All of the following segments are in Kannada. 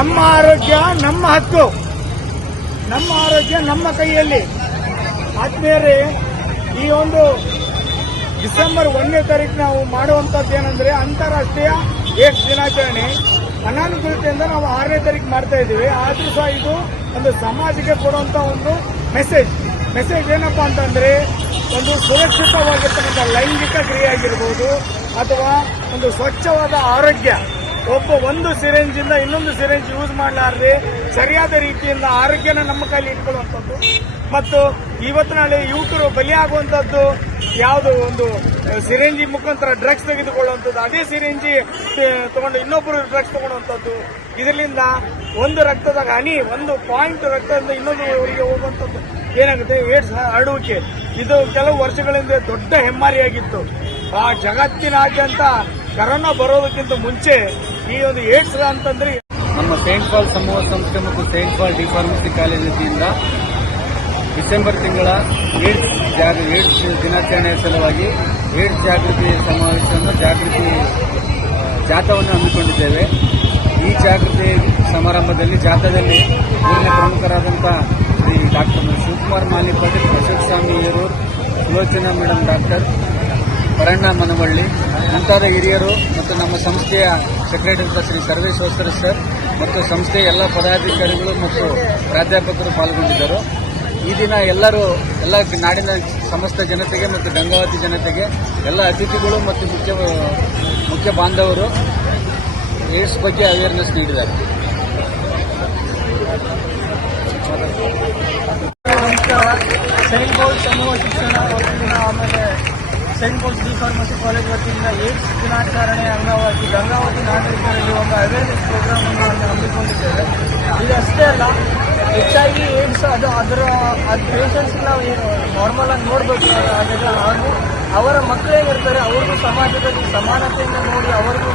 ನಮ್ಮ ಆರೋಗ್ಯ ನಮ್ಮ ಹಕ್ಕು, ನಮ್ಮ ಆರೋಗ್ಯ ನಮ್ಮ ಕೈಯಲ್ಲಿ. ಆದ್ಮೇಲೆ ಈ ಒಂದು ಡಿಸೆಂಬರ್ 1ನೇ ತಾರೀಕು ನಾವು ಮಾಡುವಂತದ್ದು ಏನಂದ್ರೆ ಅಂತಾರಾಷ್ಟ್ರೀಯ ಏಡ್ಸ್ ದಿನಾಚರಣೆ. ಅನಾನುಕೂಲತೆಯಿಂದ ನಾವು 6ನೇ ತಾರೀಕು ಮಾಡ್ತಾ ಇದ್ದೀವಿ. ಆದ್ರೂ ಸಹ ಇದು ಒಂದು ಸಮಾಜಕ್ಕೆ ಕೊಡುವಂತ ಒಂದು ಮೆಸೇಜ್ ಏನಪ್ಪಾ ಅಂತಂದ್ರೆ, ಒಂದು ಸುರಕ್ಷಿತವಾಗಿರ್ತಕ್ಕಂಥ ಲೈಂಗಿಕ ಕ್ರಿಯೆ ಆಗಿರ್ಬೋದು ಅಥವಾ ಒಂದು ಸ್ವಚ್ಛವಾದ ಆರೋಗ್ಯ. ಒಂದು ಸಿರಿಂಜಿಂದ ಇನ್ನೊಂದು ಸಿರಿಂಜ್ ಯೂಸ್ ಮಾಡಲಾರದೆ ಸರಿಯಾದ ರೀತಿಯಿಂದ ಆರೋಗ್ಯನ ನಮ್ಮ ಕೈಲಿ ಇಟ್ಕೊಳ್ಳುವಂಥದ್ದು ಮತ್ತು ಇವತ್ತು ನಾಳೆ ಯುವಕರು ಬಲಿಯಾಗುವಂಥದ್ದು ಯಾವುದು, ಒಂದು ಸಿರಿಂಜಿ ಮುಖಾಂತರ ಡ್ರಗ್ಸ್ ತೆಗೆದುಕೊಳ್ಳುವಂಥದ್ದು, ಅದೇ ಸಿರಿಂಜಿ ತಗೊಂಡು ಇನ್ನೊಬ್ಬರು ಡ್ರಗ್ಸ್ ತಗೊಳ್ಳುವಂಥದ್ದು. ಇದರಿಂದ ಒಂದು ರಕ್ತದ ಹನಿ, ಒಂದು ಪಾಯಿಂಟ್ ರಕ್ತದಿಂದ ಇನ್ನೊಂದರಿಗೆ ಹೋಗುವಂಥದ್ದು ಏನಾಗುತ್ತೆ, ಏಡ್ಸ್ ಹರಡುವಿಕೆ. ಇದು ಕೆಲವು ವರ್ಷಗಳಿಂದ ದೊಡ್ಡ ಹೆಮ್ಮಾರಿಯಾಗಿತ್ತು. ಆ ಜಗತ್ತಿನಾದ್ಯಂತ ಕರೋನಾ ಬರೋದಕ್ಕಿಂತ ಮುಂಚೆ ಈ ಒಂದು ಏಡ್ಸ್ ಅಂತಂದ್ರೆ ನಮ್ಮ ಸೇಂಟ್ ಪಾಲ್ ಸಮೂಹ ಸಂಸ್ಥೆ ಮತ್ತು ಸೇಂಟ್ ಪಾಲ್ ಡಿ ಫಾರ್ಮಸಿ ಕಾಲೇಜಿನಿಂದ ಡಿಸೆಂಬರ್ ತಿಂಗಳ ಏಡ್ಸ್ ದಿನಾಚರಣೆಯ ಸಲುವಾಗಿ ಏಡ್ಸ್ ಜಾಗೃತಿ ಸಮಾವೇಶವನ್ನು ಜಾಥಾವನ್ನು ಹಮ್ಮಿಕೊಂಡಿದ್ದೇವೆ. ಈ ಜಾಗೃತಿ ಸಮಾರಂಭದಲ್ಲಿ ಜಾಥಾದಲ್ಲಿ ಊರಿನ ಪ್ರಮುಖರಾದಂಥ ಶ್ರೀ ಡಾಕ್ಟರ್ ಶಿವಕುಮಾರ್ ಮಾಲಿ ಪಾಟೀಲ್, ಅಶೋಕ್ ಸ್ವಾಮಿ ಏರೂರ್, ಸುಲೋಚನಾ ಮೇಡಮ್, ಡಾಕ್ಟರ್ ಪರಣ್ಣ ಮನವಳ್ಳಿ ಮುಂತಾದ ಹಿರಿಯರು ಮತ್ತು ನಮ್ಮ ಸಂಸ್ಥೆಯ ಸೆಕ್ರೆಟರಿ ಶ್ರೀ ಸರ್ವೇಶ್ವರ ಸರ್ ಮತ್ತು ಸಂಸ್ಥೆಯ ಎಲ್ಲ ಪದಾಧಿಕಾರಿಗಳು ಮತ್ತು ಪ್ರಾಧ್ಯಾಪಕರು ಪಾಲ್ಗೊಂಡಿದ್ದರು. ಈ ದಿನ ಎಲ್ಲ ನಾಡಿನ ಸಮಸ್ತ ಜನತೆಗೆ ಮತ್ತು ಗಂಗಾವತಿ ಜನತೆಗೆ, ಎಲ್ಲ ಅತಿಥಿಗಳು ಮತ್ತು ಮುಖ್ಯ ಬಾಂಧವರು ಏಡ್ಸ್ ಬಗ್ಗೆ ಅವೇರ್ನೆಸ್ ನೀಡಿದ್ದಾರೆ. ಸೈಂಟ್ ಪೌಲ್ ಸಮೂಹ ಶಿಕ್ಷಣ ವತಿಯಿಂದ ಆಮೇಲೆ ಸೈಂಟ್ ಪೌಲ್ಸ್ ಡಿ ಫಾರ್ಮಸಿ ಕಾಲೇಜ್ ವತಿಯಿಂದ ಏಡ್ಸ್ ದಿನಾಚರಣೆ ಅಂಗವಾಗಿ ಗಂಗಾವತಿ ನಾಗರಿಕರಲ್ಲಿ ಒಂದು ಅವೇರ್ನೆಸ್ ಪ್ರೋಗ್ರಾಮ್ ಅನ್ನು ಹಮ್ಮಿಕೊಂಡಿದ್ದೇವೆ. ಇದಷ್ಟೇ ಅಲ್ಲ, ಹೆಚ್ಚಾಗಿ ಏಡ್ಸ್ ಅದರ ಪೇಷಂಟ್ಸ್ ನಾವು ನಾರ್ಮಲ್ ಆಗಿ ನೋಡಬೇಕು. ಹಾಗೂ ಅವರ ಮಕ್ಕಳೇನಿರ್ತಾರೆ ಅವ್ರಿಗೂ ಸಮಾಜದಲ್ಲಿ ಸಮಾನತೆಯಿಂದ ನೋಡಿ ಅವರಿಗೂ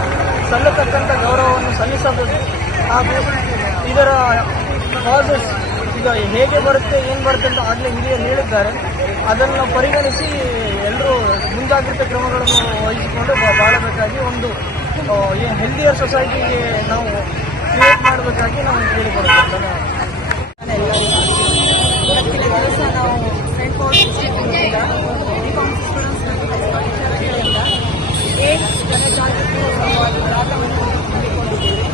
ಸಲ್ಲತಕ್ಕಂಥ ಗೌರವವನ್ನು ಸಲ್ಲಿಸಬೇಕು. ಹಾಗೂ ಇದರ ಕಾಸಸ್ ಈಗ ಹೇಗೆ ಬರುತ್ತೆ, ಏನು ಬರುತ್ತೆ ಅಂತ ಆಗಲೇ ಹಿರಿಯರು ಹೇಳಿದ್ದಾರೆ. ಅದನ್ನು ಪರಿಗಣಿಸಿ ಎಲ್ಲರೂ ಮುಂಜಾಗ್ರತೆ ಕ್ರಮಗಳನ್ನು ವಹಿಸಿಕೊಂಡು ಬಾಳಬೇಕಾಗಿ ಒಂದು ಹೆಲ್ದಿಯರ್ ಸೊಸೈಟಿಗೆ ನಾವು ಕ್ರಿಯೇಟ್ ಮಾಡಬೇಕಾಗಿ ನಾವು ಕೇಳಿಕೊಳ್ತೇವೆ. ಇವತ್ತಿನ ದಿವಸ ನಾವು ಸೈಂಟ್ ಪೌಲ್ ಇನ್ಸ್ಟಿಟ್ಯೂಟ್ನಿಂದ ವಿಚಾರಗಳಿಂದ ಏಡ್ಸ್ ಜನಜಾಗೃತಿ ಜಾಥಾವನ್ನು ಹಮ್ಮಿಕೊಂಡಿದ್ದೇವೆ.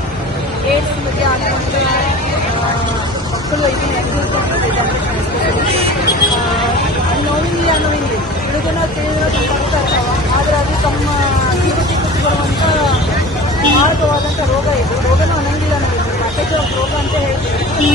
ಏಡ್ಸ್ ಬಗ್ಗೆ ಆಗುವಂಥ ಮಕ್ಕಳು ಇದನ್ನು ಎದುರಿಸುತ್ತಿದ್ದಾರೆ. ಅನ್ನೋವಿಂಗ್ ಹುಡುಗನ ತಿಳಿಯೋದು ಬರ್ತಾವ, ಆದರೆ ಅದು ತಮ್ಮ ಚಿಕ್ಕ ಬರುವಂಥ ಮಾರ್ಗವಾದಂಥ ರೋಗ ಇದು. ರೋಗನೂ ಅನ್ನಂಗಿಲ್ಲ, ನಾವು ಪ್ಯಾಕೇಜ್ ರೋಗ ಅಂತ ಹೇಳ್ತೀವಿ.